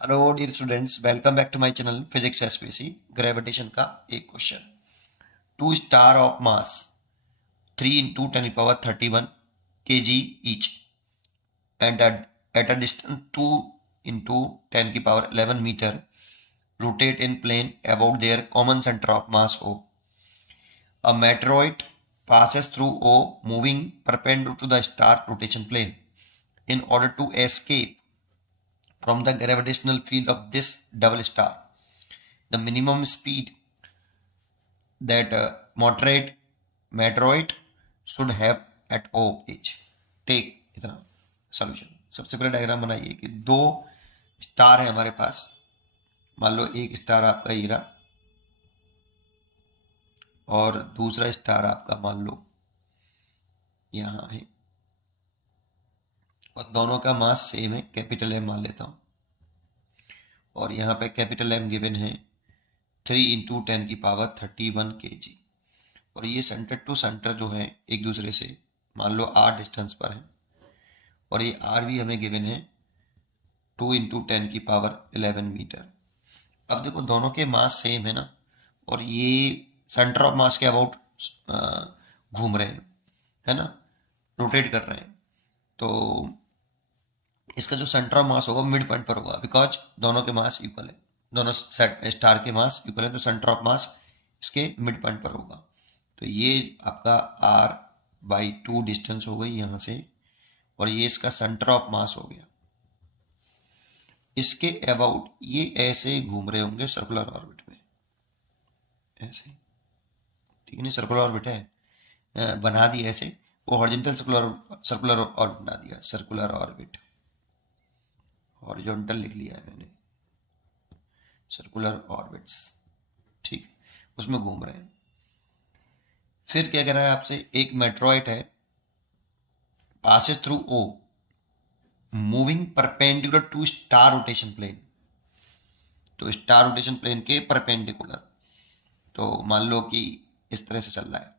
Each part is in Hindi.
Hello dear students, welcome back to my channel physics SPC. Gravitation का एक question. Two star of mass 3 × 10⁻31 kg each and at a distance 2 × 10⁻11 meter rotate in plane about their common center of mass O. A meteoroid passes through O moving perpendicular to the star rotation plane. In order to escape from the gravitational field of this double star, the minimum speed that meteoroid should have at O age. Take इतना सोल्यूशन। सबसे पहले डायग्राम बनाइए कि दो स्टार है हमारे पास। मान लो एक स्टार आपका हीरा और दूसरा स्टार आपका मान लो यहाँ है, और दोनों का मास सेम है, कैपिटल एम मान लेता हूँ। और यहाँ पे कैपिटल एम गिवन है 3 × 10⁻31 kg। और ये सेंटर टू सेंटर जो है एक दूसरे से मान लो r डिस्टेंस पर है, और ये r भी हमें गिवन है 2 × 10⁻11 मीटर। अब देखो दोनों के मास सेम है ना, और ये सेंटर ऑफ मास के अबाउट घूम रहे हैं, है ना, रोटेट कर रहे हैं। तो इसका जो सेंटर ऑफ मास होगा मिड पॉइंट पर होगा, बिकॉज दोनों के मास इक्वल है, दोनों स्टार के मास इक्वल है, तो सेंटर ऑफ मास इसके मिड पॉइंट पर होगा। तो ये आपका r/2 डिस्टेंस हो गई यहाँ से, और ये इसका सेंटर ऑफ मास हो गया। इसके अबाउट ये ऐसे घूम रहे होंगे सर्कुलर ऑर्बिट में, ऐसे, ठीक है, नहीं सर्कुलर ऑर्बिट है, बना दिया ऐसे, वो हॉरिजॉन्टल सर्कुलर ऑर्बिट बना दिया, सर्कुलर ऑर्बिट, हॉरिजॉन्टल लिख लिया है मैंने, सर्कुलर ऑर्बिट्स, ठीक, उसमें घूम रहे हैं। फिर क्या कह रहा है आपसे, एक मेट्रॉइड है passes through O moving perpendicular to star rotation plane. तो स्टार रोटेशन प्लेन के परपेंडिकुलर, तो मान लो कि इस तरह से चल रहा है,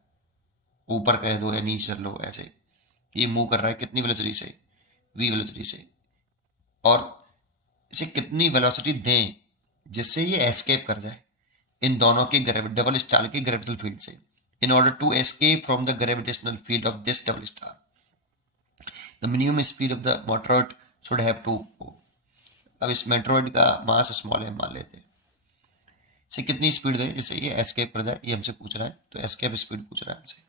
ऊपर कह दो या नीचे चल लो, ऐसे ये मूव कर रहा है कितनी वेलोसिटी से, v वेलोसिटी से, और इसे कितनी वेलोसिटी दें जिससे ये एस्केप कर जाए इन दोनों के डबल स्टार के ग्रेविटेशनल फील्ड से। In order to escape from the gravitational field of this double star, the minimum speed of the meteoroid should have to O. अब इस मेट्रॉइड का मास स्मॉल एम मान लेते हैं, इसे कितनी स्पीड दें जिससे ये एस्केप कर जाए, ये हमसे पूछ रहा है, तो एस्केप स्पीड पूछ रहा है हमसे।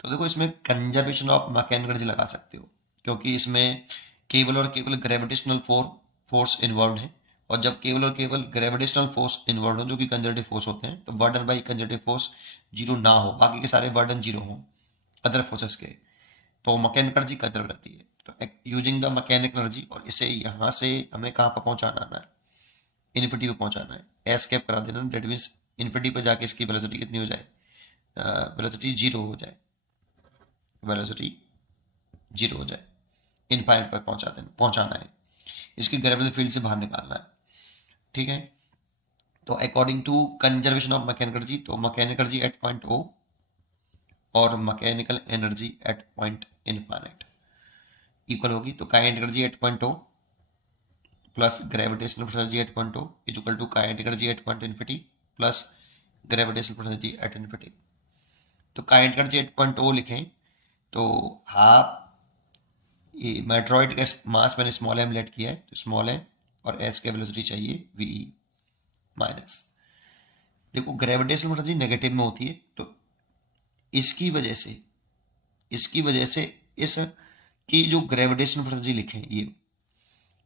तो देखो इसमें कंजर्वेशन ऑफ मैकेनिकल एनर्जी लगा सकते हो, क्योंकि इसमें केवल और केवल ग्रेविटेशनल फोर्स इन्वॉल्व है, और जब केवल और केवल ग्रेविटेशनल फोर्स इन्वॉल्व हो जो कि कंजर्वेटिव फोर्स होते हैं, तो वर्डन बाई कंजर्वेटिव फोर्स जीरो ना हो, बाकी के सारे वर्डन जीरो हो अदर फोर्सेस के, तो मैकेनिकल एनर्जी कंजर्व रहती है। तो यूजिंग द मैकेनिकल एनर्जी, और इसे यहाँ से हमें कहाँ पर पहुँचाना है, इन्फिनिटी पे पहुँचाना है, एस्केप करा देना, डेट मीन्स इन्फिनिटी पे जाके इसकी वेलोसिटी कितनी हो जाए, वेलोसिटी जीरो हो जाए, वेलोसिटी जीरो हो जाए, इनफाइनाइट पर पहुँचाना है, इसकी ग्रेविटेशनल फील्ड से बाहर निकालना है, ठीक है। तो according to conservation of mechanical energy, तो mechanical energy at point O और mechanical energy at point infinite equal होगी। तो kinetic energy at point O plus gravitational energy at point O is equal to kinetic energy at point infinity plus gravitational energy at infinity. तो kinetic energy at point O लिखें तो हाफ, ये मेट्रॉइड का मास मैंने स्मॉल एम लेट किया है, तो स्मॉल एम और एस के वेलोसिटी चाहिए वी माइनस। देखो ग्रेविटेशनल एनर्जी नेगेटिव में होती है, तो इसकी वजह से इस की जो ग्रेविटेशनल एनर्जी लिखें ये,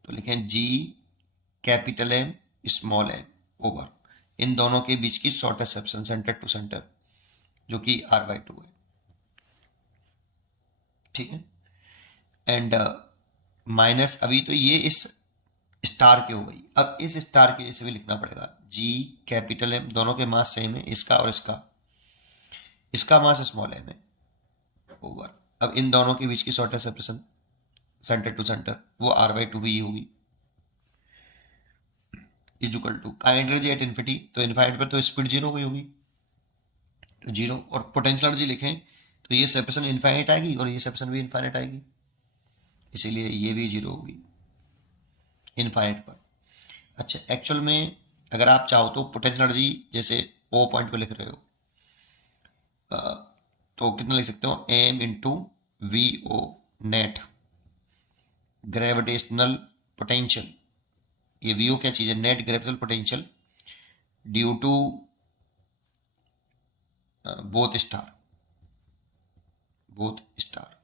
तो लिखें G capital M small m over इन दोनों के बीच की shortest section centre to centre, जो कि r/2 है, ठीक है। एंड माइनस, अभी तो ये इस स्टार की हो गई, अब इस स्टार के इसे भी लिखना पड़ेगा, जी कैपिटल एम, दोनों के मास सेम है, इसका और इसका मास स्मॉल एम है ओवर, अब इन दोनों के बीच की shortest separation centre to centre वो r/2 भी होगी, is equal to kinetic energy at infinity, तो इनफाइनाइट पर तो स्पीड जीरो हुई होगी, तो जीरो, और पोटेंशियल एनर्जी लिखें तो ये सेपरेशन इनफाइनाइट आएगी और ये सेपरेशन भी इनफाइनाइट आएगी, इसीलिए ये भी जीरो होगी इनफाइनाइट पर। अच्छा, एक्चुअल में अगर आप चाहो तो पोटेंशियल एनर्जी जैसे ओ पॉइंट पे लिख रहे हो तो कितना लिख सकते हो, M into V O net gravitational potential. ये वी ओ क्या चीज़ है, net gravitational potential due to both star, both star.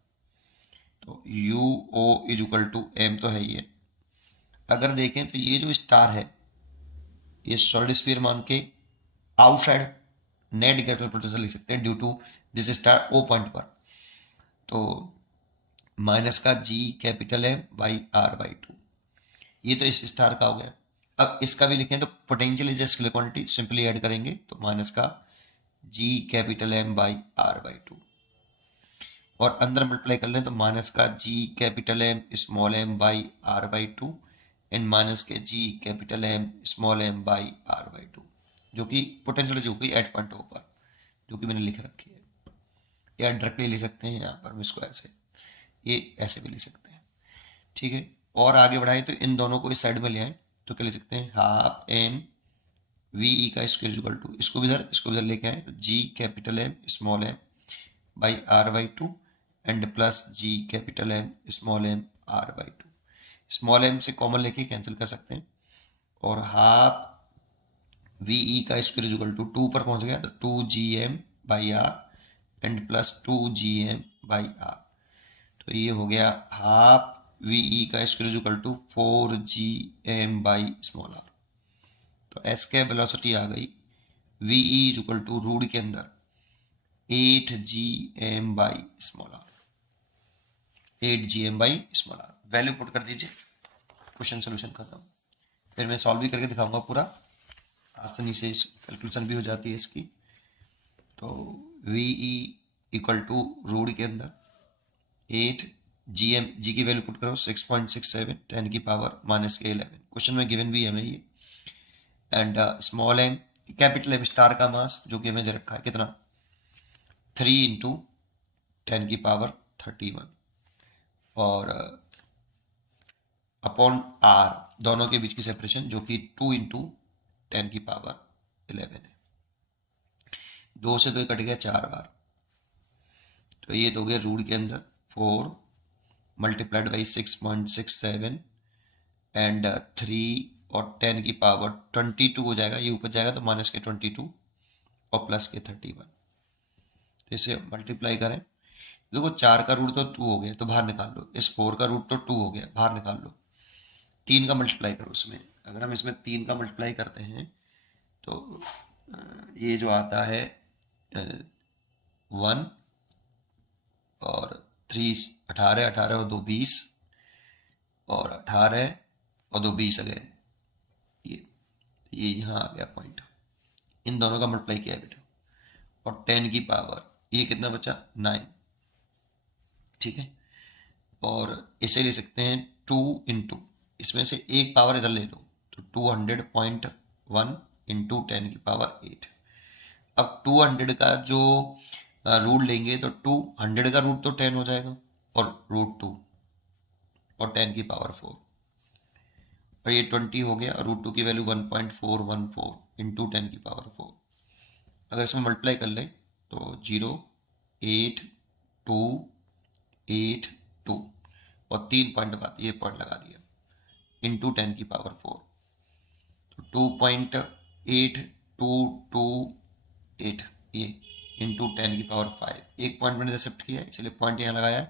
तो U O is equal to M तो है ही है। अगर देखें तो ये जो स्टार है ये सॉलिड स्फीयर मान के आउटसाइड नेट ग्रेविटेशनल पोटेंशियल लिख सकते हैं due to this star O point पर। तो माइनस का जी कैपिटल है बाई आर बाई टू, ये तो इस स्टार का हो गया। अब इसका भी लिखें तो potential is a scalar quantity, simply add करेंगे तो माइनस का G capital M by R by two, और अंदर मल्टीप्लाई कर लें तो माइनस का G capital M small m by R by two and minus के G capital M small m by R by two, जो कि पोटेंशियल जो गई एट पॉइंट ओ पर, जो कि मैंने लिख रखी है। या डायरेक्टली लिख सकते हैं यहाँ पर हम इसको ऐसे, ये ऐसे भी लिख सकते हैं, ठीक है। और आगे बढ़ाएं तो इन दोनों को इस साइड में ले आए तो क्या लिख सकते हैं, हाफ एम वी ई का स्क्वायर इक्वल टू, इसको भी इधर लेके आए तो G capital M small m by R by two and plus G capital M small m R by two. Small m से कॉमन लेके कैंसिल कर सकते हैं और हाफ वी ई का स्क्वायर इक्वल टू टू पर पहुंच गया तो two G M by R and plus two G M by R. तो ये हो गया हाफ वी ई का square equal to four G M by small R. तो एस के वेलोसिटी आ गई V E is equal to root के अंदर 8 G M by small R, 8 G M by small R. Value put कर दीजिए, क्वेश्चन सोल्यूशन खत्म। फिर मैं सॉल्व भी करके दिखाऊंगा पूरा, आसानी से कैलकुलेशन भी हो जाती है इसकी। तो V E equal to root के अंदर 8 जी एम, जी की वैल्यू पुट करो 6.67 10 की पावर माइनस के 11, क्वेश्चन में गिवन भी है हमें ये। And small M capital M star का मास जो कि हमें दे रखा है कितना 3 इंटू 10 की पावर 31 और अपॉन आर दोनों के बीच की सेपरेशन जो कि 2 इंटू 10 की पावर 11 है। 2 से 2 कट गया 4 बार, तो ये तो हो गया रूट के अंदर 4 मल्टीप्लाइड बाई 6.67 एंड 3 और 10 की पावर 22 हो जाएगा, ये ऊपर जाएगा तो माइनस के 22 और प्लस के 31। तो इसे मल्टीप्लाई करें, देखो 4 का रूट तो 2 हो गया तो बाहर निकाल लो, इस 4 का रूट तो 2 हो गया बाहर निकाल लो, 3 का मल्टीप्लाई करो इसमें। अगर हम इसमें 3 का मल्टीप्लाई करते हैं तो ये जो आता है 1 और 3 18, 18 और 2 20 और 18 और 2 20 अगेन, ये यहाँ आ गया पॉइंट, इन दोनों का मल्टीप्लाई किया है बेटा, और 10 की पावर ये कितना बचा 9, ठीक है। और इसे ले सकते हैं 2 इंटू, इसमें से एक पावर इधर ले लो तो 200.1 इंटू 10 की पावर 8। अब 200 का जो रूट लेंगे तो 200 का रूट तो 10 हो जाएगा और रूट 2 और 10 की पावर 4 और ये 20 हो गया, रूट 2 की वैल्यू 1.414 इंटू 10 की पावर 4। अगर इसमें मल्टीप्लाई कर लें तो 0 8 2 8 2 और 3 पॉइंट बाद ये पॉइंट लगा दिया इंटू 10 की पावर 4, तो 2.8228 ये इंटू 10 की पावर 5, एक पॉइंट मैंने शिफ्ट किया इसलिए पॉइंट यहाँ लगाया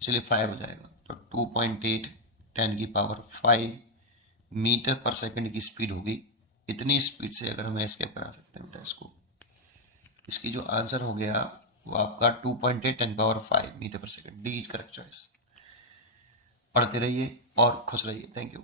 इसलिए 5 हो जाएगा। तो 2.8 10 की पावर 5 मीटर पर सेकंड की स्पीड होगी। इतनी स्पीड से अगर हम एस्केप करा सकते हैं बेटा इसको, इसकी जो आंसर हो गया वो आपका 2.8 10 पावर 5 मीटर पर second. D is correct choice. पढ़ते रहिए और खुश रहिए। Thank you.